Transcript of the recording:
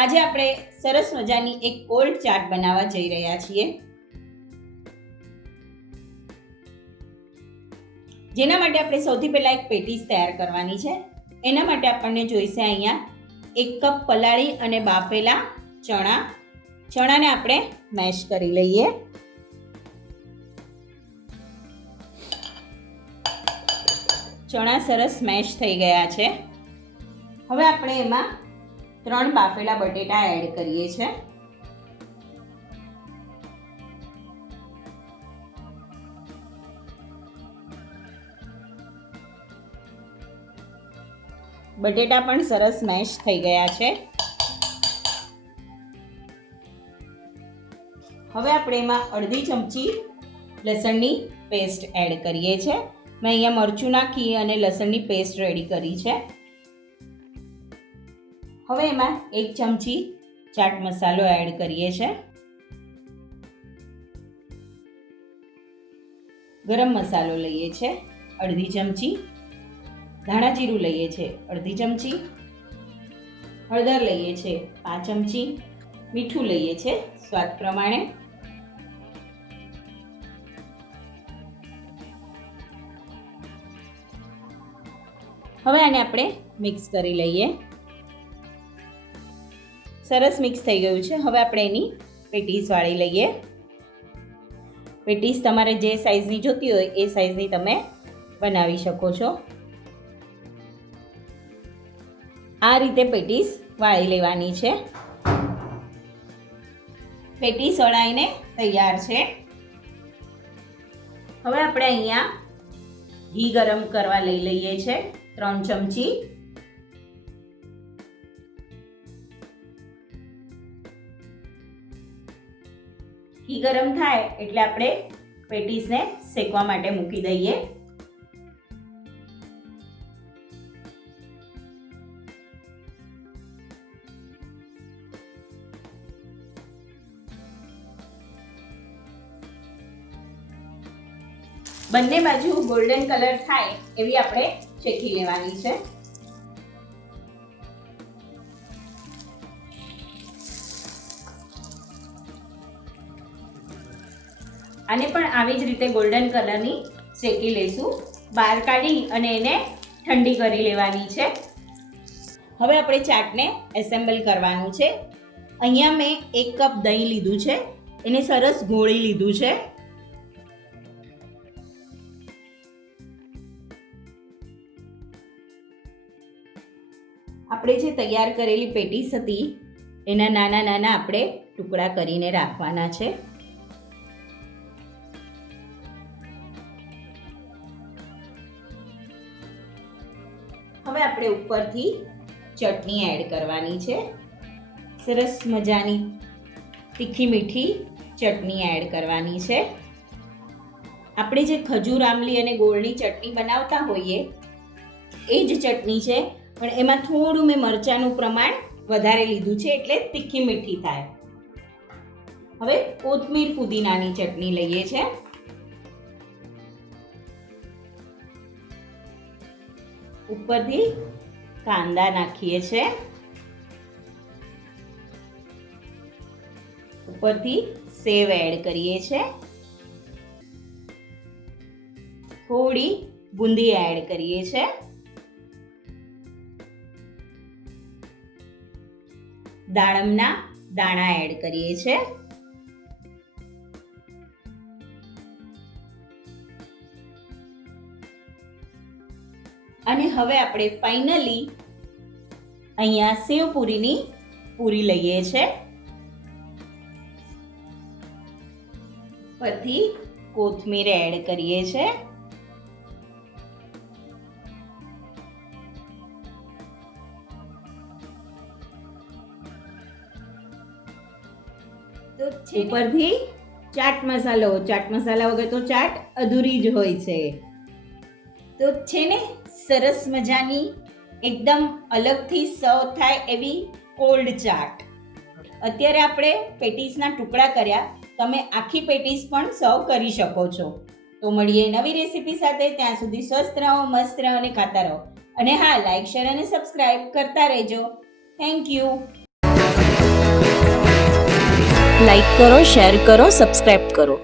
આજે આપણે સરસ મજાની એક કોલ્ડ ચાટ બનાવવા જઈ રહ્યા છીએ, જેના માટે આપણે સૌથી પહેલા એક પેટીસ તૈયાર કરવાની છે. એના માટે આપણને જોઈશે અહીંયા 1 કપ પલાળી અને બાફેલા ચણાને આપણે મેશ કરી લઈએ. ચણા સરસ મેશ થઈ ગયા છે. હવે આપણે એમાં 3 બાફેલા બટેટા એડ કરીએ છીએ. બટેટા પણ સરસ મેશ થઈ ગયા છે. હવે આપણે એમાં અડધી ચમચી લસણની પેસ્ટ એડ કરીએ છીએ. મેં અહીંયા મરચું નાખી અને લસણની પેસ્ટ રેડી કરી છે. હવે એમાં 1 ચમચી ચાટ મસાલો એડ કરીએ છીએ. ગરમ મસાલો લઈએ છીએ અડધી ચમચી, ધાણા જીરું લઈએ છીએ અડધી ચમચી, હળદર લઈએ છીએ 5 ચમચી, મીઠું લઈએ છીએ સ્વાદ પ્રમાણે. હવે આને આપણે મિક્સ કરી લઈએ. સરસ મિક્સ થઈ ગયું છે. હવે આપણે એની પેટીસ વાળી લઈએ. પેટીસ તમારે જે સાઈઝની જોતી હોય એ સાઈઝની તમે બનાવી શકો છો. આ રીતે પેટીસ વાળી લેવાની છે. પેટીસ વળાઈને તૈયાર છે. હવે આપણે અહીંયા ઘી ગરમ કરવા લઈ લઈએ છીએ 3 ચમચી. ઘી ગરમ થાય એટલે આપણે પેટીસને શેકવા માટે મૂકી દઈએ. બંને બાજુ ગોલ્ડન કલર થાય એવી આપણે શેકી લેવાની છે. આને પણ આવી જ રીતે ગોલ્ડન કલરની શેકી લઈશું. બહાર કાઢી અને એને ઠંડી કરી લેવાની છે. હવે આપણે ચાટને એસેમ્બલ કરવાનું છે. અહીંયા મેં 1 કપ દહીં લીધું છે. એને સરસ ઘોળી લીધું છે. આપણે જે તૈયાર કરેલી પેટીસ હતી એના નાના નાના આપણે ટુકડા કરીને રાખવાના છે. હવે આપણે ઉપરથી ચટણી એડ કરવાની છે. સરસ મજાની તીખી મીઠી ચટણી એડ કરવાની છે. આપણે જે ખજૂર આમલી અને ગોળની ચટણી બનાવતા હોઈએ એ જ ચટણી છે, પણ એમાં થોડું મેં મરચાંનું પ્રમાણ વધારે લીધું છે એટલે તીખી મીઠી થાય. હવે કોથમીર ફુદીનાની ચટણી લઈએ છીએ. ઉપરથી કાંદા નાખીએ છીએ. ઉપરથી સેવ એડ કરીએ છીએ. થોડી બુંદી એડ કરીએ છીએ. દાડમના દાણા એડ કરીએ છીએ. અને હવે આપણે ફાઇનલી અહીંયા સેવ પૂરીની પૂરી લઈએ છીએ. પરથી કોથમીર એડ કરીએ છીએ. તો ઉપરથી ચાટ મસાલા વગર તો ચાટ અધૂરી જ હોય છે. તો છે ને સરસ મજાની એકદમ અલગથી સર્વ થાય એવી કોલ્ડ ચાટ. અત્યારે આપણે પેટીસના ટુકડા કર્યા, તમે આખી પેટીસ પણ સર્વ કરી શકો છો. તો મળીએ નવી રેસીપી સાથે. ત્યાં સુધી સ્વસ્થ રહો, મસ્ત રહો અને ખાતા રહો. અને હા, લાઈક, શેર અને સબસ્ક્રાઇબ કરતા રહેજો. Thank you. લાઈક કરો, શેર કરો, સબસ્ક્રાઇબ કરો.